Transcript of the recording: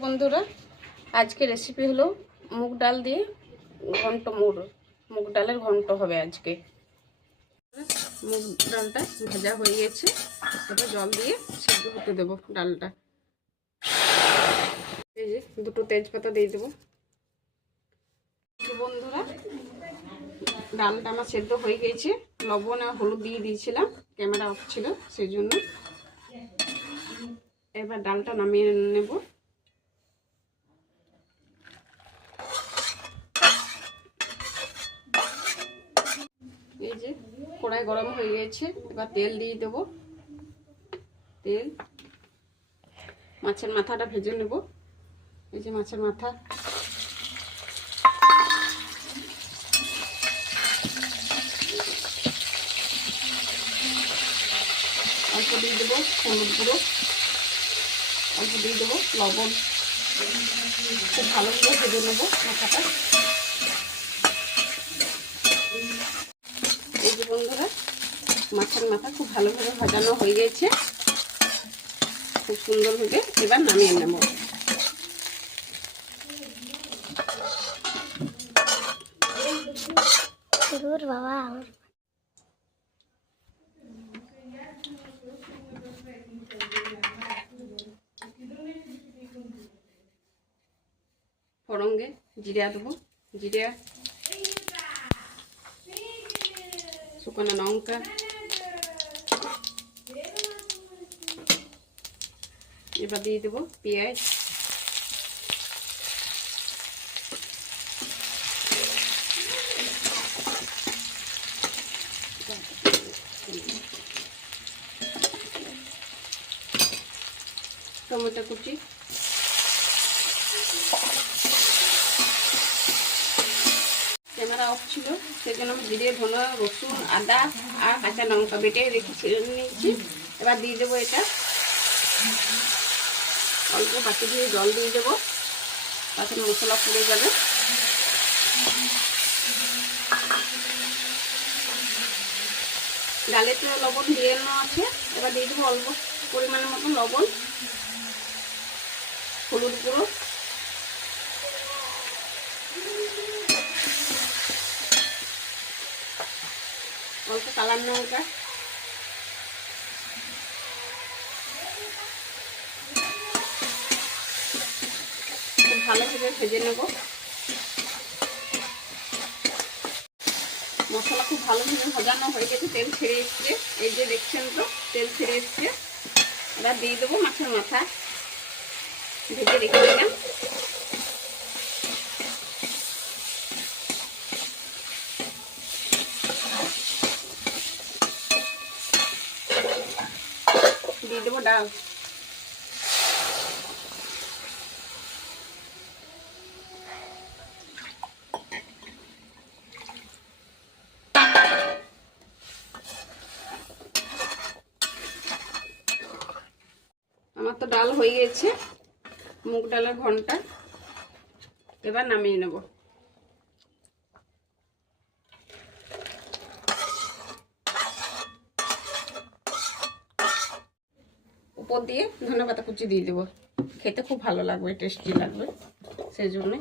বন্ধুরা, আজকে রেসিপি হলো মুগ ডাল দিয়ে ঘন্ট। মুগ ডালের ঘন্ট হবে আজকে। মুগ ডালটা ভাজা হয়ে গেছে, এবার জল দিয়ে সিদ্ধ হতে দেবো ডালটা। এই যে দুটো তেজপাতা দিয়ে দেবো। বন্ধুরা, ডালটা আমার সেদ্ধ হয়ে গেছে। লবণ আর হলুদ দিয়ে দিয়েছিলাম, ক্যামেরা অফ ছিল সেই জন্য। এবার ডালটা নামিয়ে নেব। এই যে কড়াই গরম হয়ে গেছে, এবার তেল দিয়ে দেবো। তেল, মাছের মাথাটা ভেজে নেব। এই যে মাছের মাথা, অল্প দিয়ে দেবো হলুদ গুঁড়ো, অল্প দিয়ে দেবো লবণ। খুব ভালো করে ভেজে নেবো মাথাটা। এই যে বন্ধুরা, মাছের মাথা খুব ভালোভাবে ভাজানো হয়ে গেছে, খুব সুন্দরভাবে। এবার নামিয়ে নেব। বাবা, ফড়ঙ্গে জিরা দেবো, জিরা, শুকনো লঙ্কা, এবার দিয়ে দেবো পেঁয়াজ, টমেটো কুচি, ক্যামেরা অফ ছিল সেই জন্য আমি জিরে, ধনে, রসুন, আদা আর কাঁচা লঙ্কা বেটে রেখে নিয়েছি। এবার দিয়ে দেবো এটা। অল্প বাটি দিয়ে জল দিয়ে দেবো, তাতে মশলা পুড়ে যাবে। ডালে তো লবণ দিয়ে আছে, এবার দিয়ে দেবো অল্প পরিমাণের মতো লবণ, হলুদ গুঁড়ো, অল্প কালার লঙ্কা, খুব ভালোভাবে ভেজে নেব। মশলা খুব ভালোভাবে ভাজানো হয়ে গেছে, তেল ছেড়ে এসছে। এই যে দেখছেন তো, তেল ছেড়ে এসছে। এবার দিয়ে দেবো মাছের মাথা ভেজে রেখে দিলাম। দিয়ে দেবো ডাল। আমার তো ডাল হয়ে গেছে, মুগ ডালের ঘন্টা। এবার নামিয়ে নেব। উপর দিয়ে ধনেপাতা কুচি দিয়ে দেবো, খেতে খুব ভালো লাগবে, টেস্টি লাগবে সেই জন্যে।